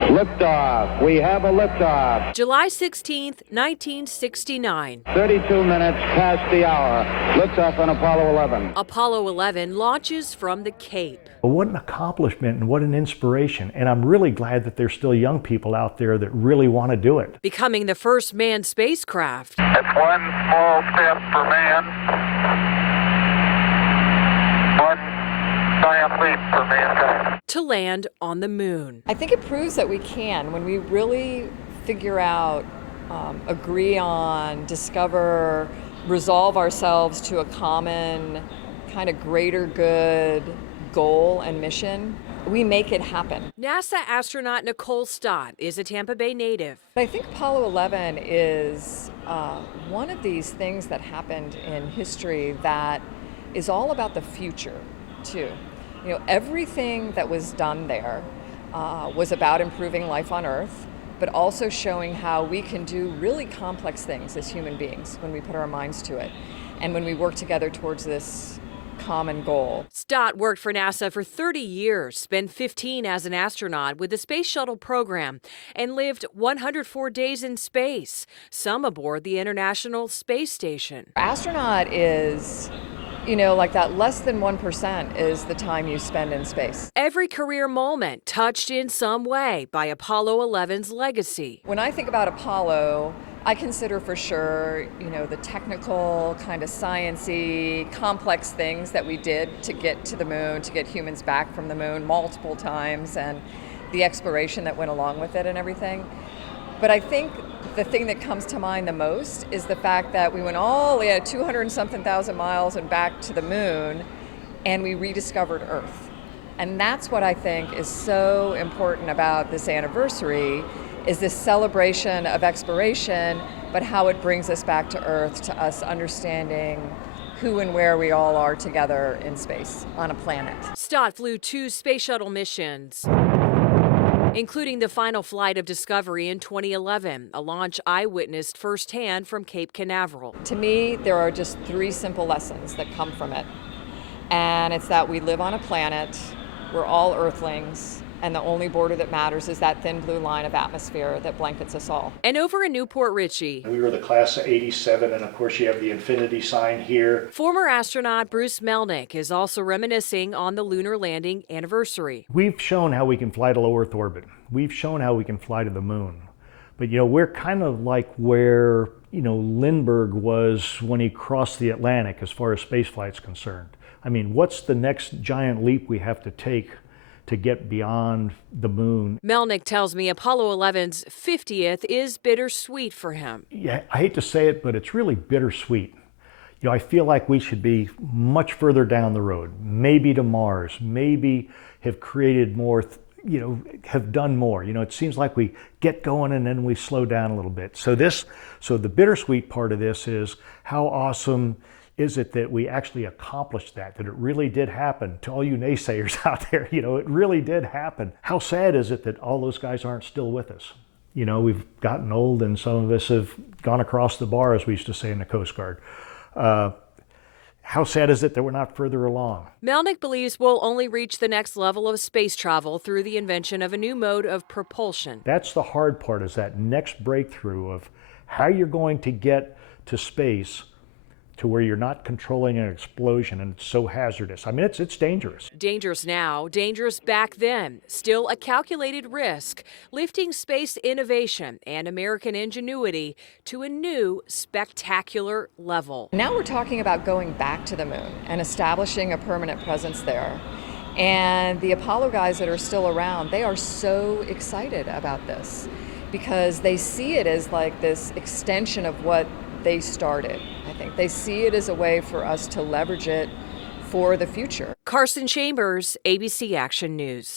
Liftoff. We have a liftoff. July 16th, 1969. 32 minutes past the hour. Liftoff on Apollo 11. Apollo 11 launches from the Cape. What an accomplishment and what an inspiration. And I'm really glad that there's still young people out there that really want to do it. Becoming the first manned spacecraft. It's one small step for man, one giant leap for mankind. To land on the moon. I think it proves that we can when we really figure out, agree on, discover, resolve ourselves to a common kind of greater good goal and mission. We make it happen. NASA astronaut Nicole Stott is a Tampa Bay native. I think Apollo 11 is one of these things that happened in history that is all about the future, too. You know, everything that was done there was about improving life on Earth, but also showing how we can do really complex things as human beings when we put our minds to it and when we work together towards this common goal. Stott worked for NASA for 30 years, spent 15 as an astronaut with the Space Shuttle program, and lived 104 days in space, some aboard the International Space Station. Astronaut is, you know, like that less than 1% is the time you spend in space. Every career moment touched in some way by Apollo 11's legacy. When I think about Apollo, I consider for sure, you know, the technical, kind of science-y, complex things that we did to get to the moon, to get humans back from the moon multiple times, and the exploration that went along with it and everything. But I think the thing that comes to mind the most is the fact that we went all the way at 200 and something thousand miles and back to the moon, and we rediscovered Earth. And that's what I think is so important about this anniversary, is this celebration of exploration, but how it brings us back to Earth, to us understanding who and where we all are together in space on a planet. Stott flew 2 space shuttle missions, including the final flight of Discovery in 2011, a launch I witnessed firsthand from Cape Canaveral. To me, there are just 3 simple lessons that come from it. And it's that we live on a planet, we're all Earthlings, and the only border that matters is that thin blue line of atmosphere that blankets us all. And over in Newport Richey, We were the class of '87, and of course you have the infinity sign here. former astronaut Bruce Melnick is also reminiscing on the lunar landing anniversary. We've shown how we can fly to low Earth orbit. We've shown how we can fly to the moon. But, you know, we're kind of like where, you know, Lindbergh was when he crossed the Atlantic as far as spaceflight's concerned. I mean, what's the next giant leap we have to take to get beyond the moon? Melnick tells me Apollo 11's 50th is bittersweet for him. Yeah, I hate to say it, but it's really bittersweet. You know, I feel like we should be much further down the road, maybe to Mars, maybe have created more, have done more. You know, it seems like we get going and then we slow down a little bit. So the bittersweet part of this is how awesome is it that we actually accomplished that it really did happen. To all you naysayers out there, you know, it really did happen. How sad is it that all those guys aren't still with us? You know, we've gotten old and some of us have gone across the bar, as we used to say in the Coast Guard. How sad is it that we're not further along? Melnick believes we'll only reach the next level of space travel through the invention of a new mode of propulsion. That's the hard part, is that next breakthrough of how you're going to get to space to where you're not controlling an explosion and it's so hazardous. I mean, it's dangerous. Dangerous now, dangerous back then. Still a calculated risk, lifting space innovation and American ingenuity to a new spectacular level. Now we're talking about going back to the moon and establishing a permanent presence there. And the Apollo guys that are still around, they are so excited about this because they see it as like this extension of what they started. I think they see it as a way for us to leverage it for the future. Carson Chambers, ABC Action News.